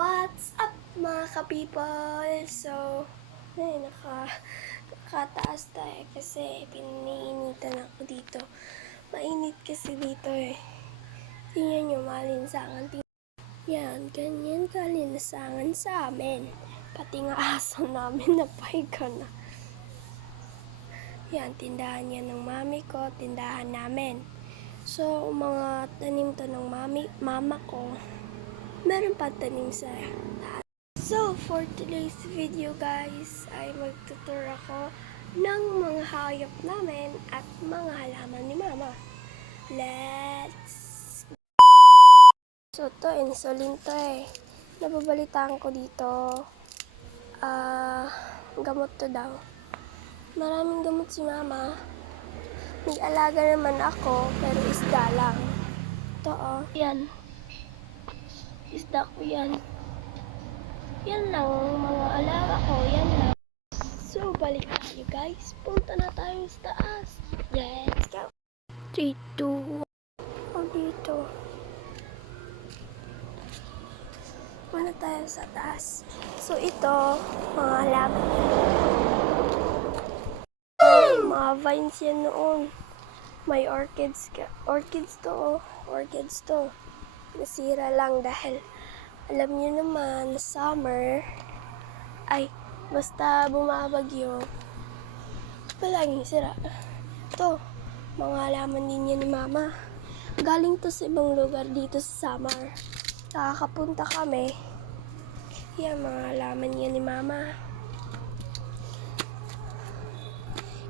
What's up mga ka-people? So, nakataas tayo kasi pininiinitan ako dito. Mainit kasi dito eh. Tingnan nyo, malinsangan. Yan, ganyan kalinsangan sa amin. Pati nga aso namin napahiga na. Yan, tindahan yan ng mami ko, tindahan namin. So, mga tanim to ng mama ko. Meron pa tanim sa taas. So, for today's video guys, ay magtutur ako ng mga hayop namin at mga halaman ni mama. Let's go! So, to insulin to eh. Nababalitaan ko dito. Gamot to daw. Maraming gamot si mama. May alaga naman ako, pero isda lang. Ito oh. Yan. Isda ko yan. Yan lang, mga alaga ko, yan lang. So, balik tayo guys. Punta na tayo sa taas. Let's go. 3, 2, 1. O dito. Punta tayo sa taas. So, ito, mga halaman yan. Mga vines yan noon. May orchids to oh. Orchids to. Nasira lang dahil alam niyo naman, summer ay basta bumabagyo palaging sira. Ito, mga halaman din yan ni mama. Galing to sa ibang lugar dito sa summer. Nakakapunta kami. Yan, mga halaman yan ni mama.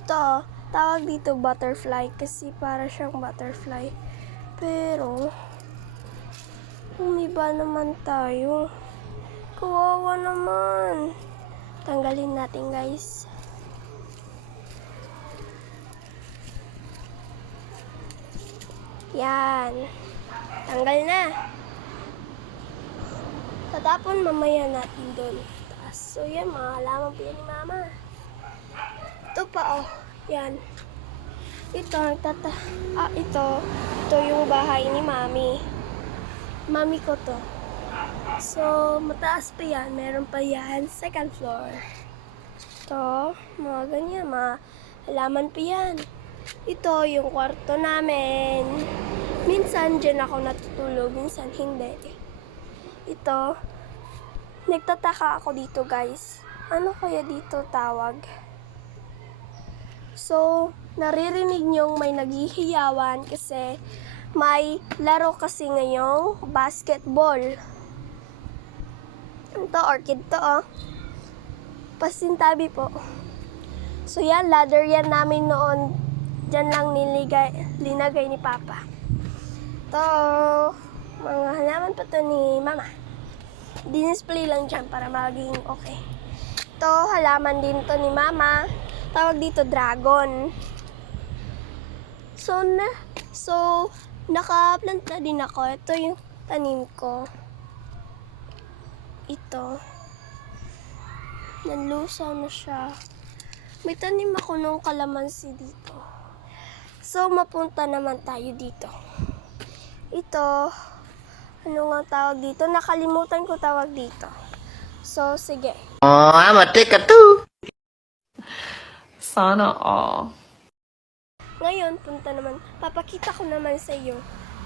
Ito, tawag dito butterfly kasi para siyang butterfly. Pero umiba naman tayo. Kawawa naman. Tanggalin natin guys. Yan. Tanggal na. Tatapon mamaya natin doon. So yan, mga halaman po yan ni mama. Ito pa oh. Yan. Ito yung bahay ni mami. Mami ko to. So, mataas pa yan. Meron pa yan. Second floor. Ito, mga ganyan. Mga halaman pa yan. Ito, yung kwarto namin. Minsan, dyan ako natutulog. Minsan, hindi. Ito, nagtataka ako dito, guys. Ano kaya dito tawag? So, naririnig nyong may naghihiyawan kasi may laro kasi ngayong basketball. Ito, orchid to oh. Pasintabi po. So yan, ladder yan namin noon. Diyan lang linagay ni Papa. Ito, mga halaman pa to ni Mama. Dinisplay lang dyan para maging okay. Ito, halaman din to ni Mama. Tawag dito dragon. So, naka-plant na din ako. Ito yung tanim ko. Ito. Nanlusaw na siya. May tanim ako ng kalamansi dito. So, mapunta naman tayo dito. Ito. Ano nga tawag dito? Nakalimutan ko tawag dito. So, sige. Oh, I'm a ticker too. Sana all. Ngayon, papakita ko naman sa iyo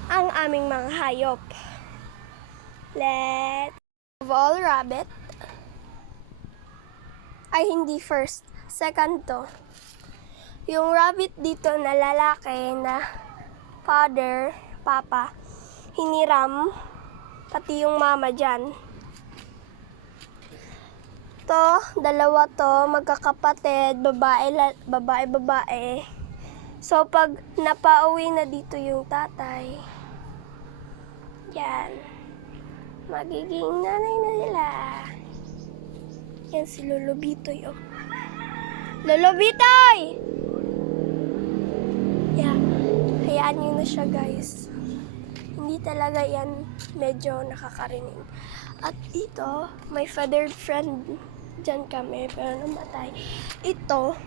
ang aming mga hayop. Let's all rabbit. Ay, hindi first. Second to. Yung rabbit dito na lalaki na papa, hiniram, pati yung mama dyan. To, dalawa to, magkakapatid, babae. So, pag napauwi na dito yung tatay, yan, magiging nanay na nila. Yan si Lolo Bitoy, oh. Lolo Bitoy! Yeah, hayaan nyo na siya, guys. Hindi talaga yan medyo nakakarinig. At dito, may feathered friend dyan kami, pero namatay. Ito,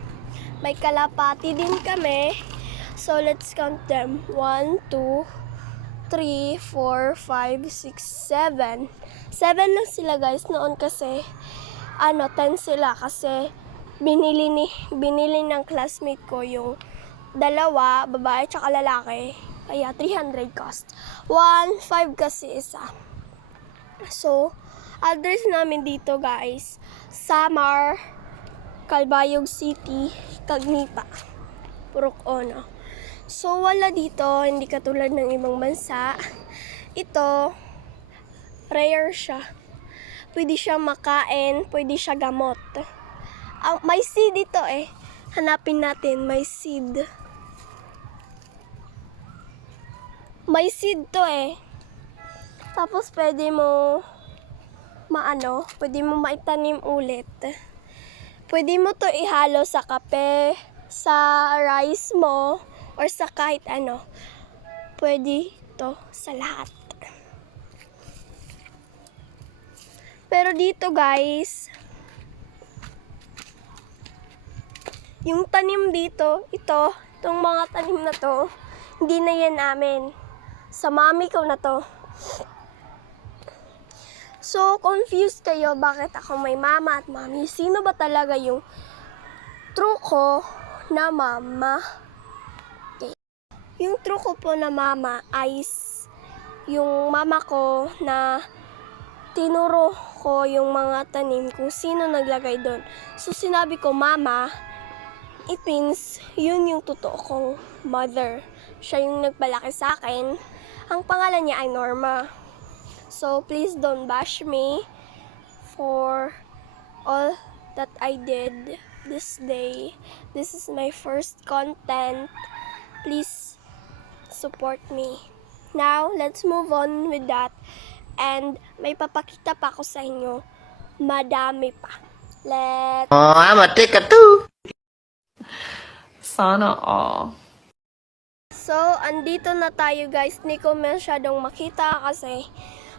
may kalapati din kami. So, let's count them. 1, 2, 3, 4, 5, 6, 7. 7 lang sila guys. Noon kasi, 10 sila kasi binili ng classmate ko yung dalawa, babae tsaka lalaki. Kaya 300 cost. 1.5 kasi isa. So, address namin dito guys, Samar, Calbayog City, Cagnita, Purok Ono. So, wala dito, hindi katulad ng ibang bansa. Ito, rare siya. Pwede siya makain, pwede siya gamot. May seed ito eh. Hanapin natin, may seed. May seed to eh. Tapos pwede mo pwede mo maitanim ulit. Pwede mo to ihalo sa kape, sa rice mo, or sa kahit ano. Pwede to sa lahat. Pero dito guys, yung tanim dito, itong mga tanim na to, hindi na yan namin. Sa mami ko na to. So, confused kayo bakit ako may mama at mami. Sino ba talaga yung true ko na mama? Okay. Yung true ko po na mama ay yung mama ko na tinuro ko yung mga tanim kung sino naglagay doon. So, sinabi ko, mama, it means yun yung totoo kong mother. Siya yung nagpalaki sa akin. Ang pangalan niya ay Norma. So, please don't bash me for all that I did this day. This is my first content. Please support me. Now, let's move on with that. And may papakita pa ako sa inyo. Madami pa. Let's... Oh, I'm a take a two. Sana all. So, andito na tayo guys. Hindi ko masyadong makita kasi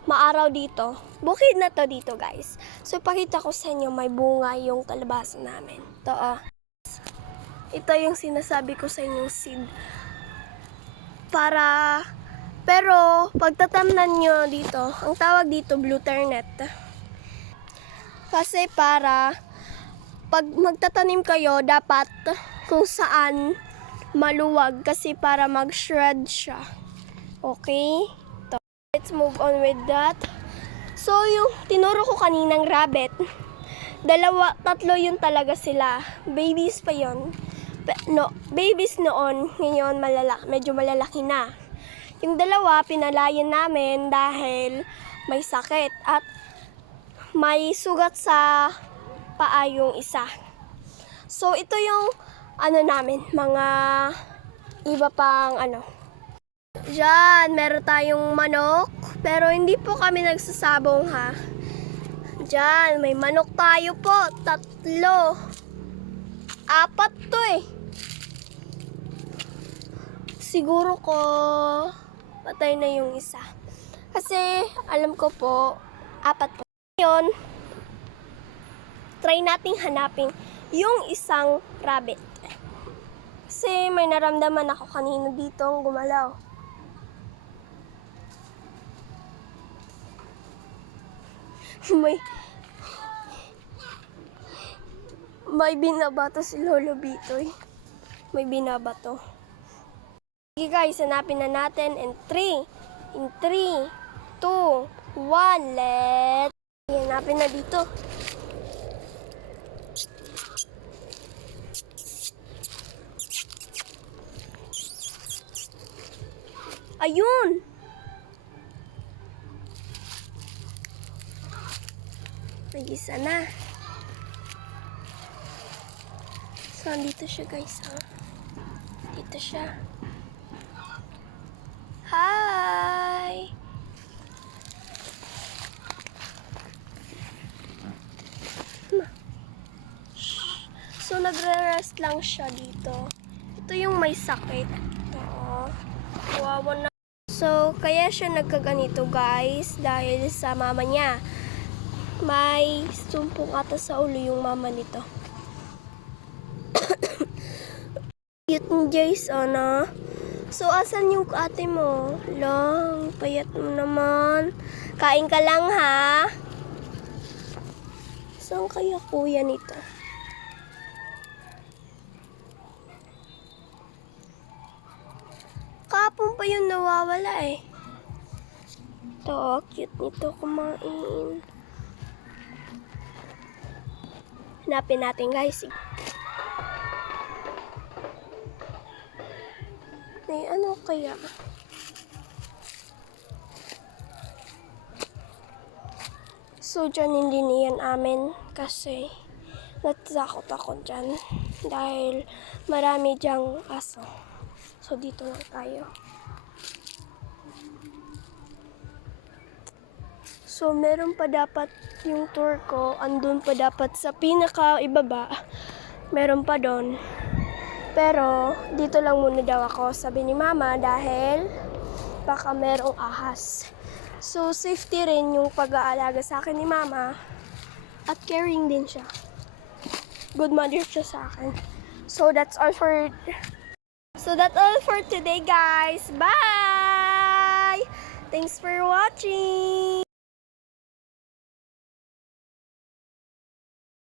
maaraw dito. Bukid na to dito guys. So, pakita ko sa inyo may bunga yung kalabasa namin. Ito Ito yung sinasabi ko sa inyong seed. Pero, pagtatamnan nyo dito, ang tawag dito blue ternate. Kasi pag magtatanim kayo, dapat kung saan maluwag kasi para mag-shred siya. Okay? Let's move on with that. So, yung tinuro ko kaninang rabbit, tatlo yun talaga sila. Babies pa yun. Babies noon, ngayon medyo malalaki na. Yung dalawa, pinalayan namin dahil may sakit at may sugat sa paa yung isa. So, ito yung namin, mga iba pang Diyan, meron tayong manok, pero hindi po kami nagsasabong ha. Diyan, may manok tayo po, 3. 4 to eh. Siguro ko patay na yung isa. Kasi alam ko po, 4 po. Ngayon, try nating hanapin yung isang rabbit. Kasi may naramdaman ako kanina dito ang gumalaw. May binabato si Lolo Bitoy. May binabato. Sige guys, hanapin na natin in 3, 2, 1, let's... Hanapin na dito. Ayun! Nag-isa na. So, dito siya guys, ha? Dito siya. Hi! So, nagre-rest lang siya dito. Ito yung may sakit. Oo. Kawawa na. So, kaya siya nagkaganito guys dahil sa mama niya. May sumpong ata sa ulo yung mama nito. Cute ni Jace, So, asan yung ate mo? Lang, payat mo naman. Kain ka lang, ha? Saan kaya kuya nito? Kapon pa yun nawawala eh. Ito, cute nito kumain. Hanapin natin guys. May ano kaya? So, dyan hindi niyan amin kasi natatakot ako dyan dahil marami dyang aso. So, dito lang tayo. So, meron pa dapat yung tour ko. Andun pa dapat sa pinaka-ibaba. Meron pa doon. Pero, dito lang muna daw ako, sabi ni Mama, dahil baka merong ahas. So, safety rin yung pag-aalaga sa akin ni Mama. At caring din siya. Good mother siya sa akin. So, that's all for today, guys. Bye! Thanks for watching!